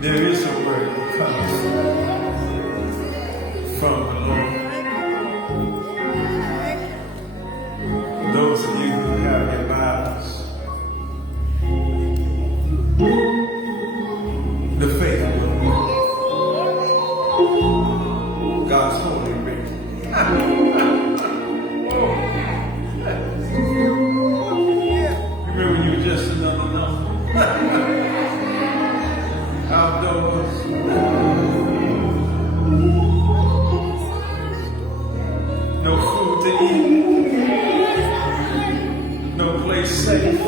There is a word that comes from the Lord. Those of you who have your Bibles, the faith of God's holy writ. Remember, you were just another number. Outdoors. No food to eat. No place safe.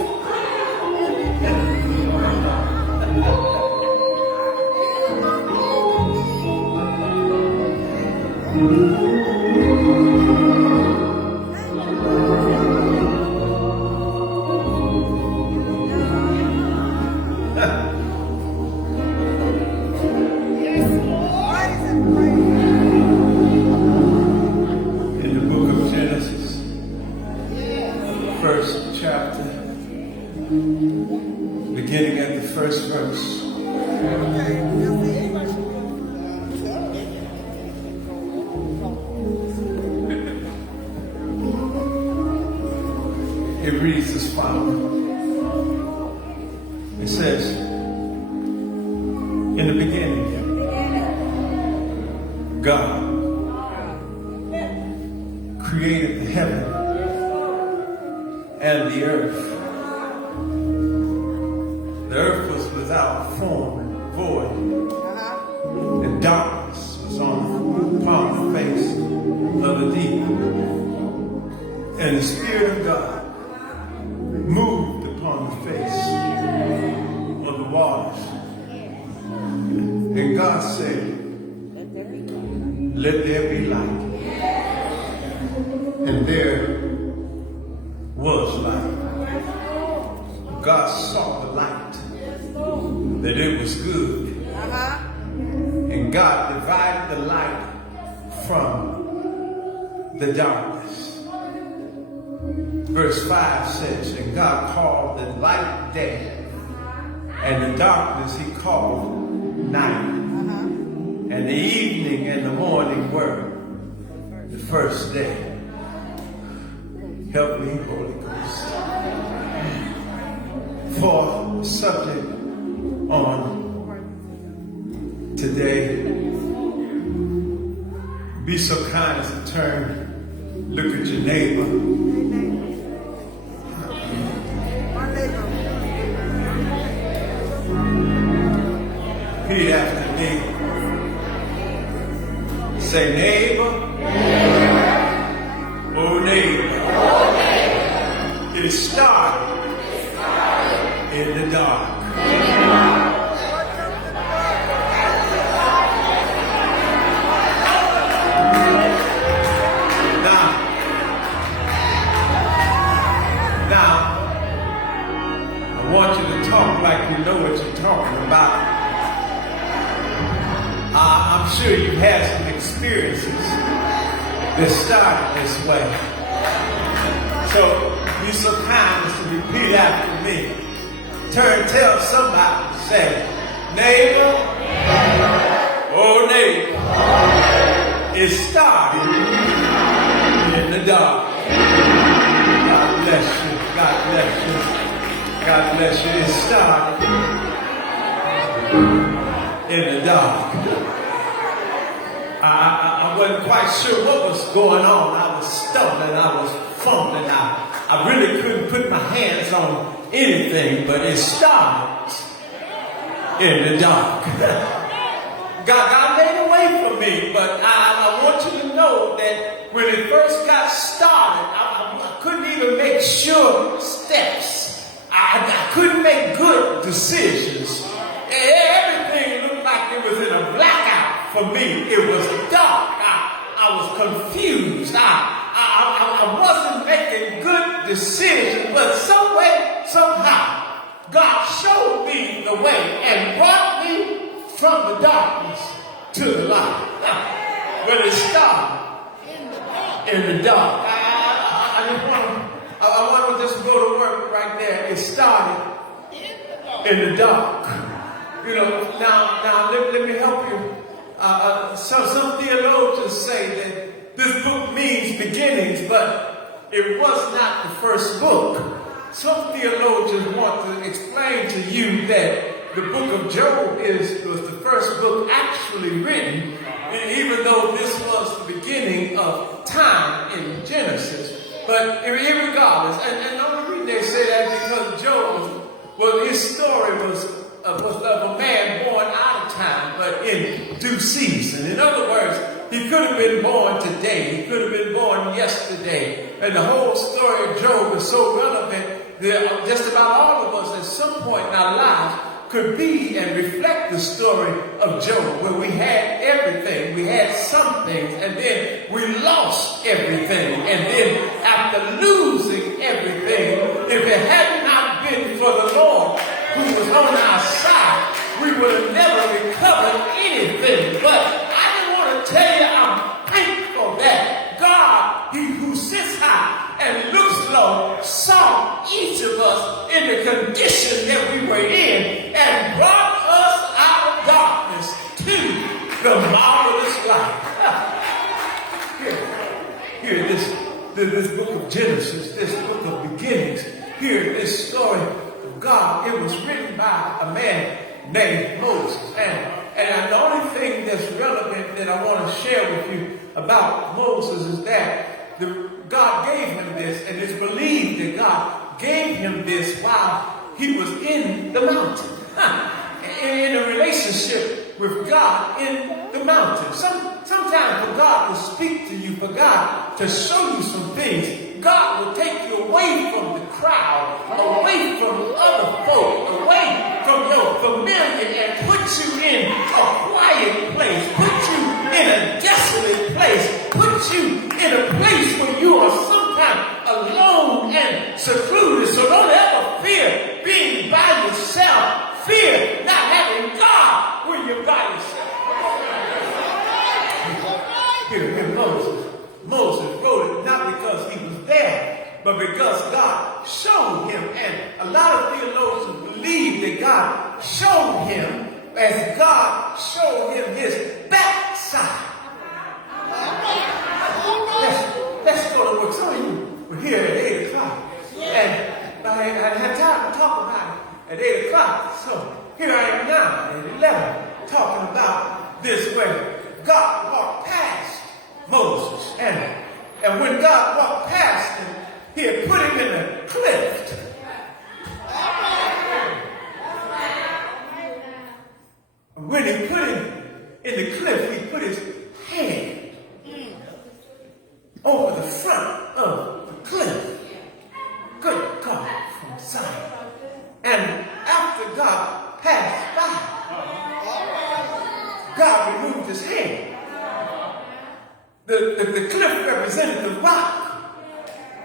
In the book of Genesis, first chapter, beginning at the first verse. It reads as follows. It says, in the beginning, God created the heaven and the earth. The earth was without form and void, and darkness was upon the face of the deep. And the Spirit of God moved upon the face of the waters. And God said, "Let there be light." And there was light. God saw the light, that it was good. And God divided the light from the darkness. Verse 5 says, and God called the light day, and the darkness he called night. And the evening and the morning were the first day. Help me, Holy Ghost. For the subject on today, be so kind as to turn, look at your neighbor. Repeat after me. Say, neighbor. Oh, neighbor. It started in the dark. Now, I want you to talk like you know what you're talking about. I'm sure you've had some experiences that started this way. So be so kind as to repeat after me. Tell somebody, say, neighbor, oh neighbor, it started in the dark. God bless you, God bless you, God bless you. It started in the dark. I wasn't quite sure what was going on. I was stumbling, I was fumbling. I really couldn't put my hands on anything, but it started in the dark. God made a way for me, but I want you to know that when it first got started, I couldn't even make sure steps. I couldn't make good decisions. Everything looked like it was in a blackout for me. It was dark. I was confused. I wasn't making good decisions, but some way, somehow, God showed me the way and brought me from the darkness to the light. When it started in the dark, I want to just go to work right there. It started in the dark. You know, now let me help you. Some theologians say that this book means beginnings, but it was not the first book. Some theologians want to explain to you that the book of Job was the first book actually written, even though this was the beginning of time in Genesis. But irregardless, and the only reason they say that because Job his story was of a man born out of time, but in due season. In other words, he could have been born today. He could have been born yesterday. And the whole story of Job is so relevant that just about all of us at some point in our lives could be and reflect the story of Job, where we had everything, we had some things, and then we lost everything. And then after losing everything, if it had not been for the Lord who was on our side, we would have never recovered anything. But I just want to tell you, I'm thankful that God, he who sits high and looks low, saw each of us in the condition that we were in and brought us out of darkness to the marvelous light. Here, this book of Genesis, this book of beginnings, here, this story of God, it was written by a man named Moses. And the only thing that's relevant that I want to share with you about Moses is that God gave him this, and it's believed that God gave him this while he was in the mountain. In a relationship with God in the mountain. Sometimes for God to speak to you, for God to show you some things, God will take you away from the crowd, away from other folk, away from your familiar, and put you in a quiet place, put you in a desolate place, put you in a place where you are sometimes alone and secluded. So don't ever fear being by yourself. Fear not having God when you're by yourself. Here, Moses wrote it not because he was there, but because God showed him. And a lot of theologians believe that God showed him as God showed him his backside. Let's go to work. Some of you were here at 8 o'clock. And I had time to talk about it at 8 o'clock. So here I am now at 11 talking about this where God walked past Moses. And when God walked past him, he had put him in a cliff. When he put him in the cliff, he put his hand over the front of the cliff. Good God from Zion. And after God passed by, God removed his hand. The cliff represented the rock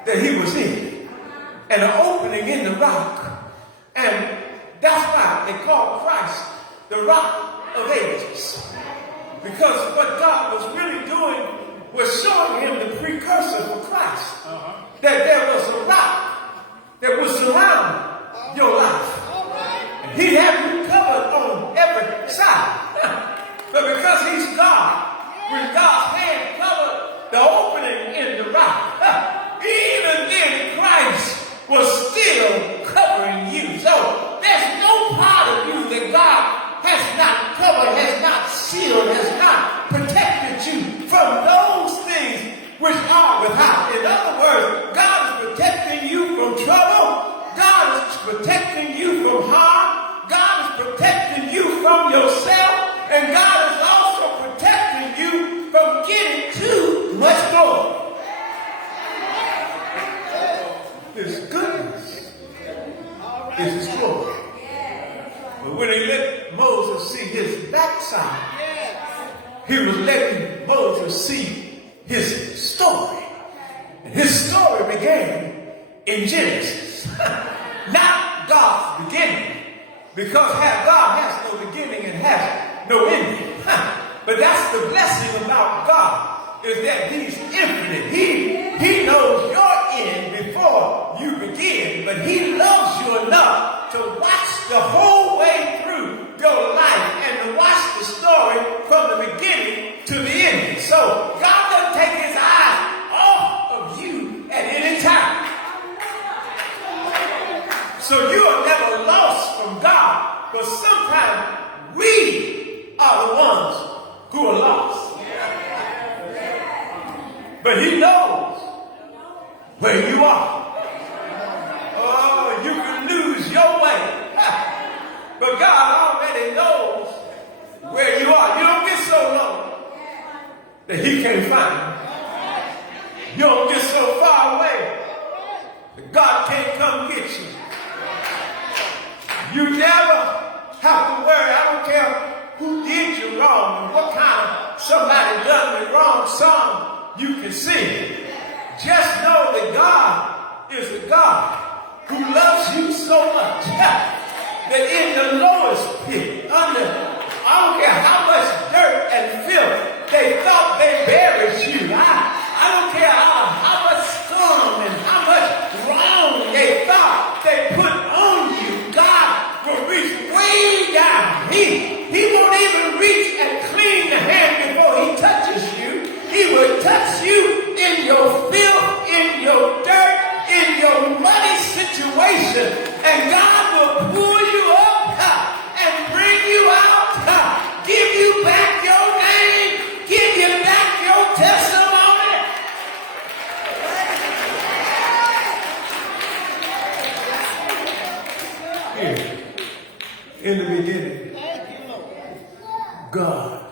that he was in, and an opening in the rock. And that's why they call Christ the Rock of Ages. Because what God was really doing was showing him the precursor for Christ. That there was a rock that would surround your life. And he'd have you covered on every side. But because he's God, when God's hand covered the opening in the rock, even then Christ was still covering you. So there's no part of you that God has not covered, has not sealed, has not protected you from those things which are without. In other words, God is protecting you from trouble. God is protecting you from harm. God is protecting you from yourself. And God is also protecting you from getting too much glory. His goodness is his glory. But when he let Moses see his backside, he was letting Moses see his story. And his story began in Genesis. Not God's beginning. Because God has no beginning and has no ending. But that's the blessing about God, is that he's infinite. He knows your end before you begin. But he loves you enough to watch the whole way through your lost from God, but sometimes we are the ones who are lost. But he knows where you are. Oh, you can lose your way. But God already knows where you are. You don't get so low that he can't find you. You don't get so far away that God can't come get you. You never have to worry. I don't care who did you wrong and what kind of somebody done me wrong song you can sing. Just know that God is a God who loves you so much that in the lowest pit, I don't care how much dirt and filth they thought they buried you. I don't care how much scum and how much wrong they thought they put on you. God will reach way down. He won't even reach and clean the hand before he touches you. He will touch you in your filth, in your dirt, in your muddy situation. And God will pull you up and bring you out, give you back your name, give you back your testimony. Here, in the beginning, God.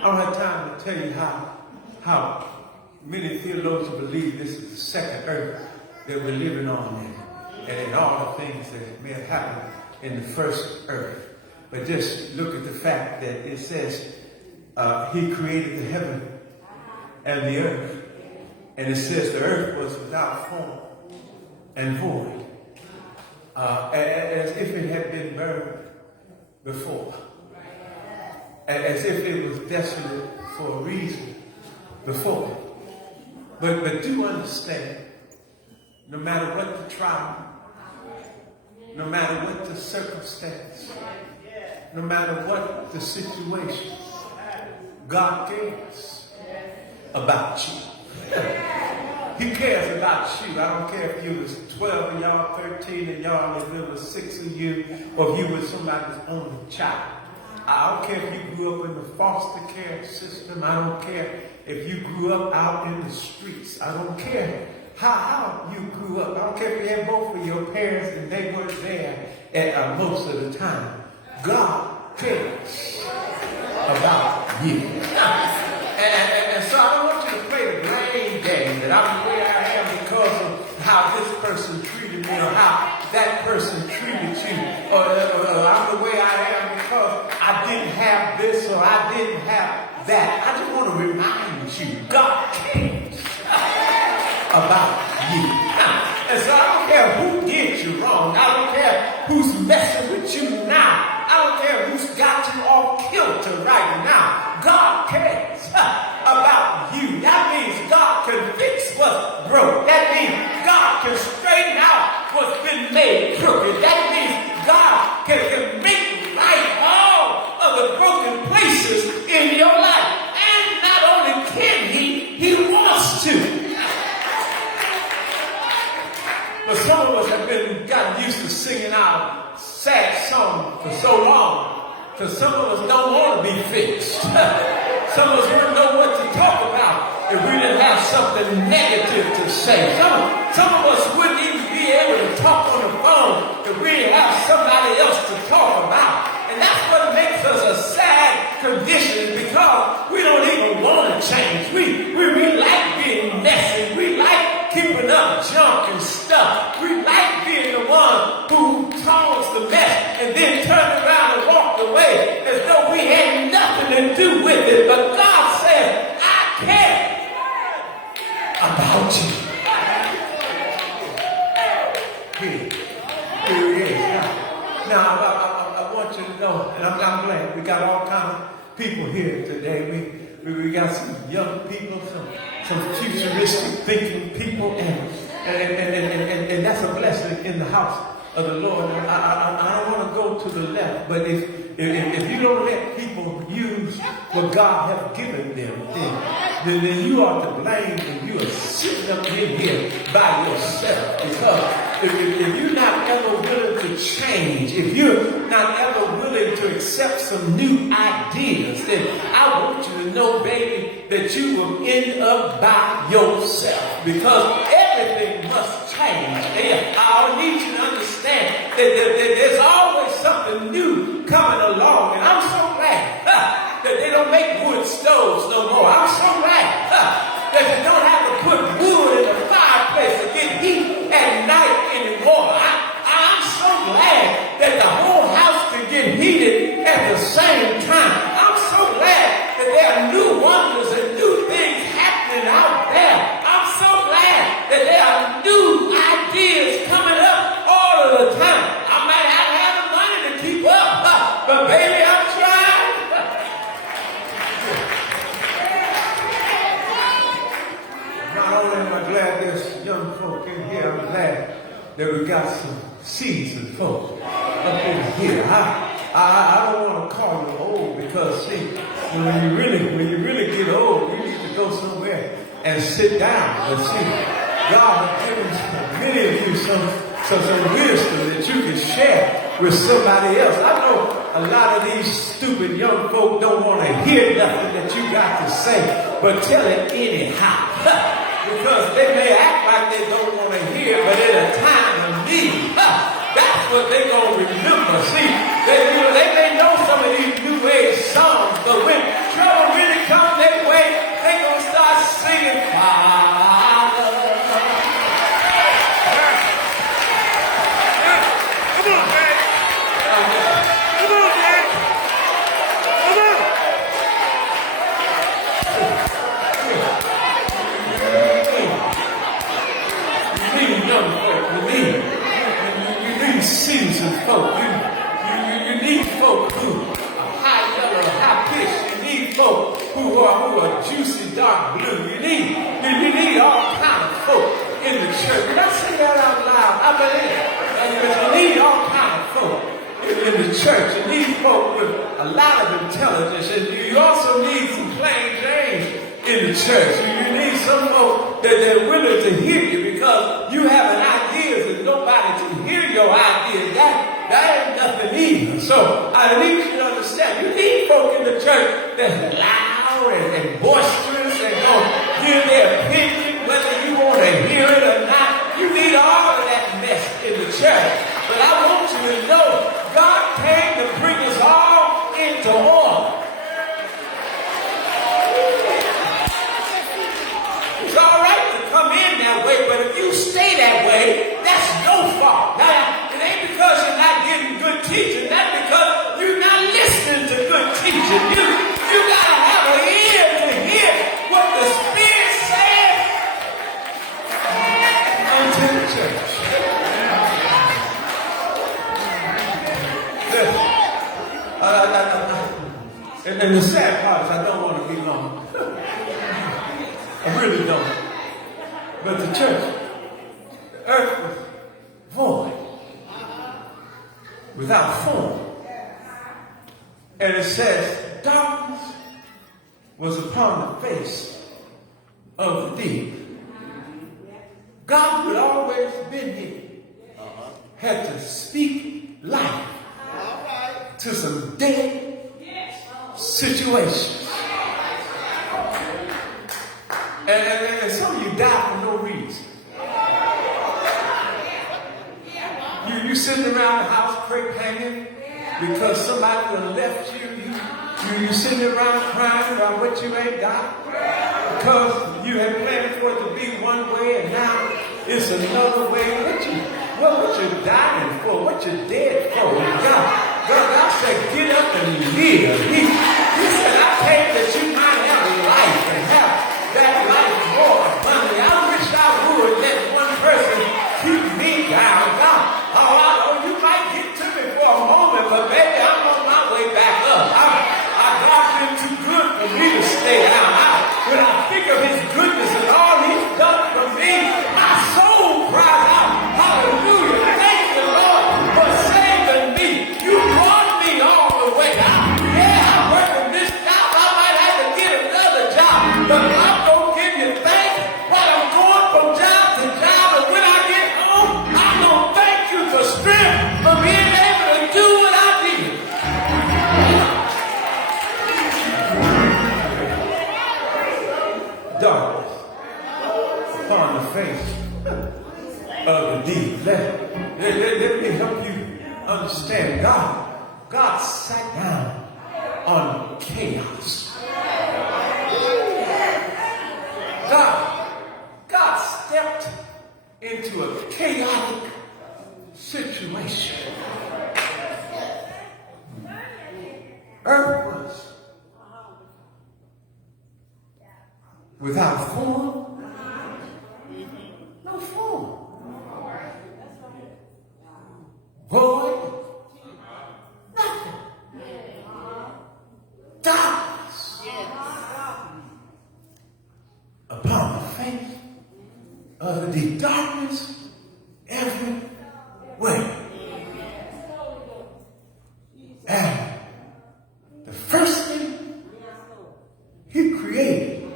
I don't have time to tell you how many theologians believe this is the second earth that we're living on and in all the things that may have happened in the first earth. But just look at the fact that it says he created the heaven and the earth. And it says the earth was without form and void, as if it had been buried before. As if it was desolate for a reason before. But do understand, no matter what the trial, no matter what the circumstance, no matter what the situation, God cares about you. He cares about you. I don't care if you was 12 of y'all, 13 of y'all, if there was 6 of you, or if you was somebody's only child. I don't care if you grew up in the foster care system. I don't care if you grew up out in the streets. I don't care how you grew up. I don't care if you had both of your parents and they weren't there at most of the time. God cares about you. And so I don't want you to play the blame game that I'm the way I am because of how this person treated me or how that person treated you. Or I'm the way I am because I didn't have this or I didn't have that. I just want to remind you, God cares about you. And so I don't care who did you wrong. I don't care who's messing with you now. I don't care who's got you all kilter right now. God cares about you. That means God can fix what's broke. That means God can straighten out what's been made crooked. That means God can make right all of the broken places in your life. And not only can he wants to. But some of us have gotten used to singing our sad song for so long. Because some of us don't want to be fixed. Some of us wouldn't know what to talk about if we didn't have something negative to say. Some of us wouldn't even be able to talk on the phone if we didn't have somebody else to talk about. And that's what makes us a sad condition because we don't even want to change. We like being messy. We like keeping up junk and stuff. We like being the one who caused the mess and then turned around and walked away as though we had nothing to do with it. But God said, I care about you. Here he is. Now I want you to know, and I'm glad we got all kinds of people here today. We got some young people, some futuristic thinking people, and that's a blessing in the house of the Lord. I don't want to go to the left But if you don't let people use what God has given them, then you are to blame, and you are sitting up in here by yourself. Because if you're not ever willing to change, if you're not ever willing to accept some new ideas, then I want you to know, baby, that you will end up by yourself. Because everything must change. I need you to understand that there's always something new coming along. And I'm so glad that they don't make wood stoves no more. I'm so glad that you don't have to put wood in the fireplace to get heat at night anymore. I'm so glad that the whole house can get heated at the same time. I'm so glad that there are new wonders and new things happening out there. I'm so glad that there are new ideas coming up all of the time. I might not have the money to keep up, but baby, I'm trying. Not only am I glad there's young folk in here, I'm glad that we got some seasoned folk up in here. I don't want to call you old, because see, when you really get old, you need to go somewhere and sit down. But see, God has given many of you some wisdom that you can share with somebody else. I know a lot of these stupid young folk don't want to hear nothing that you got to say, but tell it anyhow. Because they may act like they don't want to hear, but at a time of need, that's what they're going to remember. See, they may know some of these new age songs, but when trouble really comes their way, they're going to start singing, Father. Come on, man. Come on, man. Come on. You need young folk. You need seasoned folk. You need folk who are high yellow, high pitched. You need folk who are juicy, dark blue. You need all kind of folk in the church. Did I say that out loud? I believe it. You need all kind of folk in the church. You need folk with a lot of intelligence, and you also need some plain James in the church. You need some folk that they're willing to hear you, because you have an idea and nobody to hear your ideas. That ain't nothing either. So I need you to understand, you need folk in the church that's loud and boisterous and gonna hear their opinion, whether you want to hear it or not. You need all of that mess in the church. But I want you to know, God came to bring us all into order. It's all right to come in that way, but if you stay that way, that's your fault. Now, it ain't because you're not getting good teaching. That's because you're not listening to good teaching. You gotta have an ear to hear what the Spirit says unto the church. And the sad part is I don't want to be long. I really don't. But the church, the earth was void, without form. And it says, darkness was upon the face of the deep. God, who had always been here, had to speak life to some dead situations. And some of you die for no reason. You sitting around the house crepe hanging because somebody done left you. You sitting around crying about what you ain't got because you had planned for it to be one way and now it's another way. What you dying for? What you dead for? God said, get up and live. He said, I came that you might have life and have that life more abundantly. I wish I would let one person keep me down. God, you might get to me for a moment, but baby, I'm on my way back up. God's been too good for me to stay down. When I think of his goodness and all he's done for me, my soul cries out, hallelujah. Thank the Lord for saving me. You brought me understand God sat down on chaos. God stepped into a chaotic situation. Earth was without form, no form. Void, nothing. Darkness upon the face of the deep. Darkness everywhere. And the first thing he created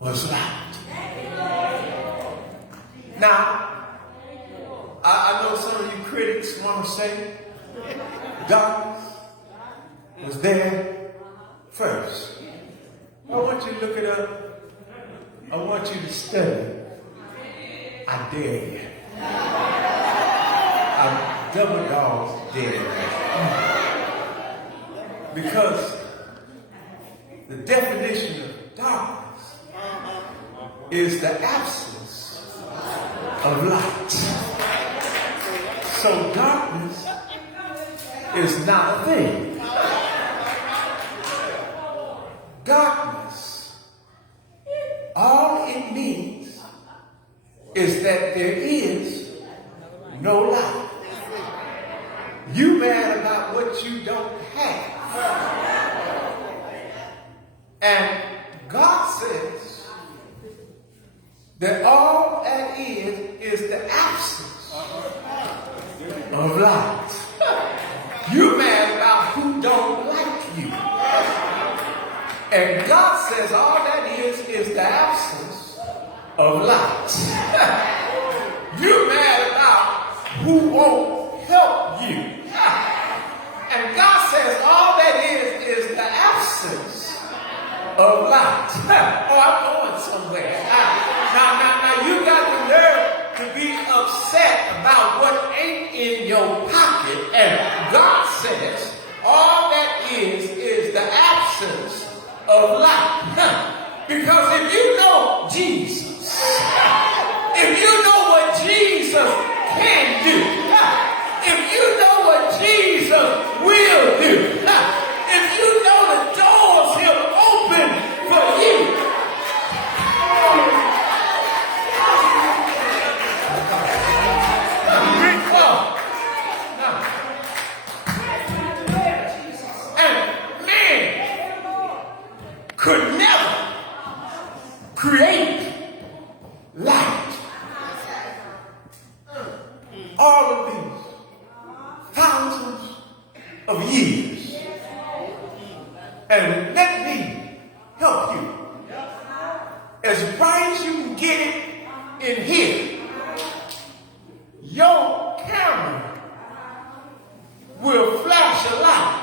was light. Now, I know some of you critics want to say darkness was there first. I want you to look it up. I want you to study. I dare you. I double dog dare you. Because the definition of darkness is the absence of light. So darkness is not a thing. Darkness, all it means is that there is no light. You mad about what you don't have. And God says that all that is the absence of light. You mad about who don't like you. And God says all that is the absence of light. You mad about who won't help you. And God says all that is the absence of light. Oh, I'm going somewhere. Now, you got the nerve to be upset about what ain't in your pocket. And God says all that is the absence of light. Because if you know Jesus, if you know what Jesus can do, if you know what Jesus will do, if you know the doors he'll open for you, and man could never create light. All of these thousands of years. And let me help you. As bright as you can get it in here, your camera will flash a light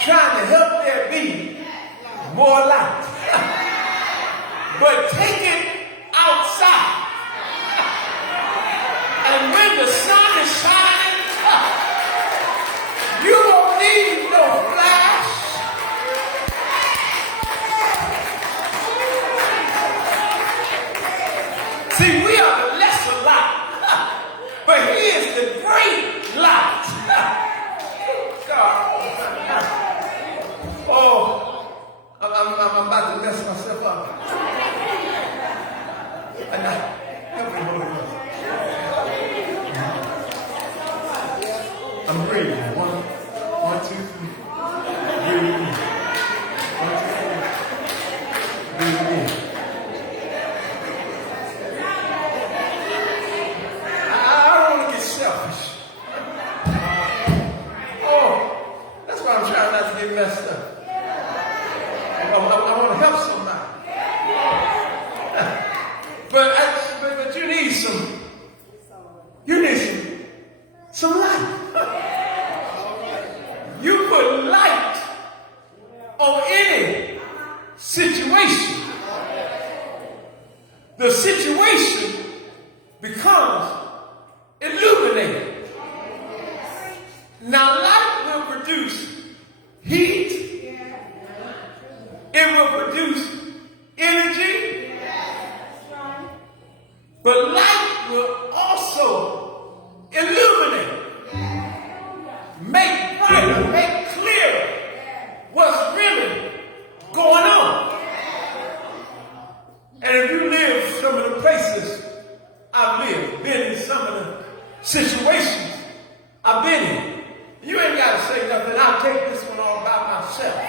trying to help there be more light. But take it outside. And when the sun is shining, you don't need no flash. See, we are the lesser light, but he is the great light. God. Oh, I'm about to mess myself up. And now, help me, Holy Ghost. I'm breathing. 1, 2, 3. Breathe in. 1, 2, 3. Breathe in. I don't want to get selfish. Oh, that's why I'm trying not to get messed up. I want to help somebody. But you need some light. You put light on any situation. The situation becomes illuminated. Now, light will produce heat. It will produce energy. But light will also illuminate, make brighter, make clearer what's really going on. And if you live some of the places I've lived, been in some of the situations I've been in, you ain't got to say nothing. I'll take this one all by myself.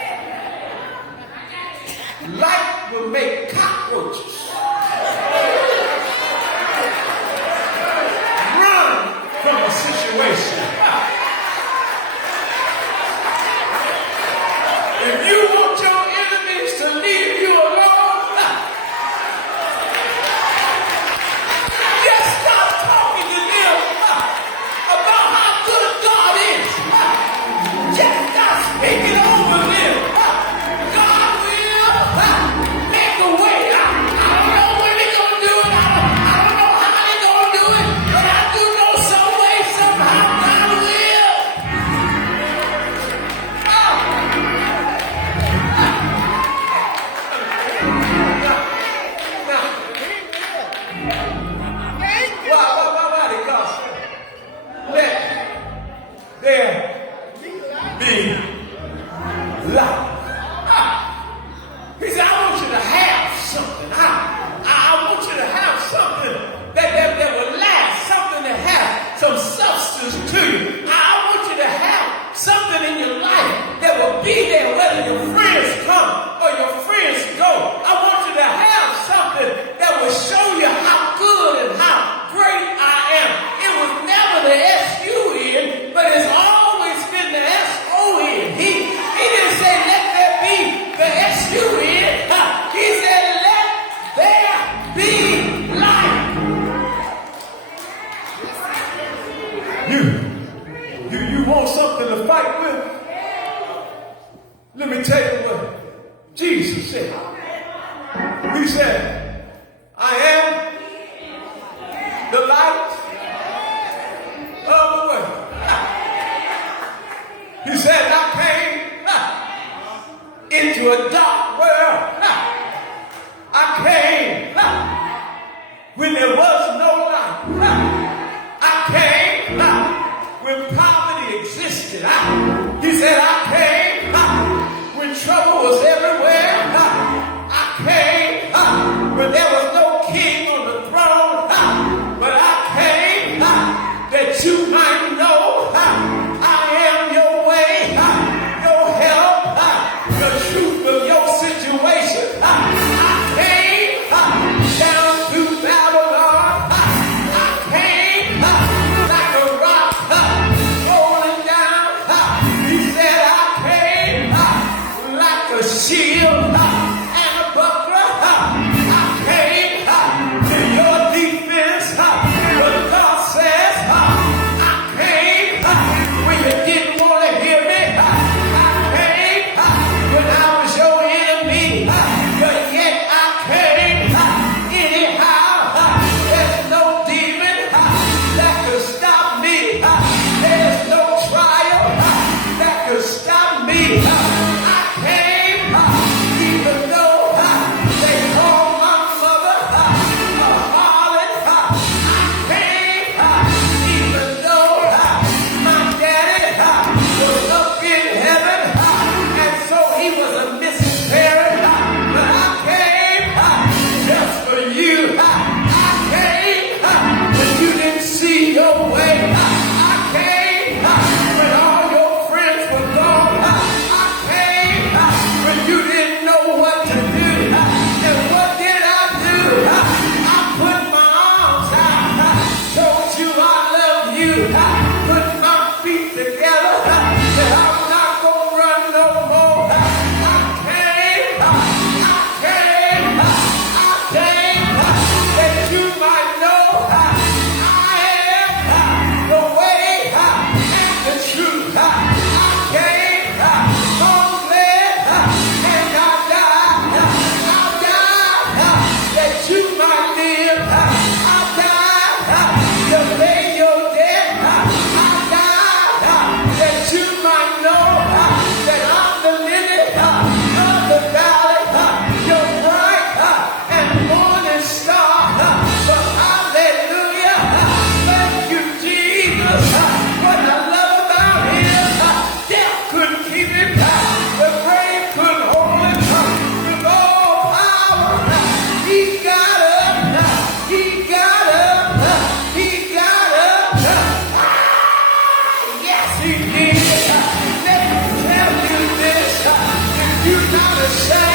Light will make cockroaches run from a situation. If you want your enemies to leave you alone, just stop talking to them about how good God is. Just stop speaking over them. God will make a way. I don't know when they're going to do it. I don't know how they're going to do it. But I do know some way, somehow, God will. Why did God say, let there be light? He said, I want you to have something. I want you to have something that will last, something that has some substance to you. I want you to have something in your life that will be there whether your friends come or your friends go. I want you to have something that will show you how good and how great I am. It was never the S-U-N, but it's always been the S-O-N. He didn't say let there be the S-U-N. He said let there be light. You want something to fight with? Let me tell you what Jesus said. He said, I am the light of the world. He said, I came into a dark world. I came when there was no light. I came when poverty existed. He said, I came when trouble was everywhere. I came when there was no king on the throne. But I came that you might know I am your way, your help, the truth of your she did. Let me tell you this, if you're not ashamed.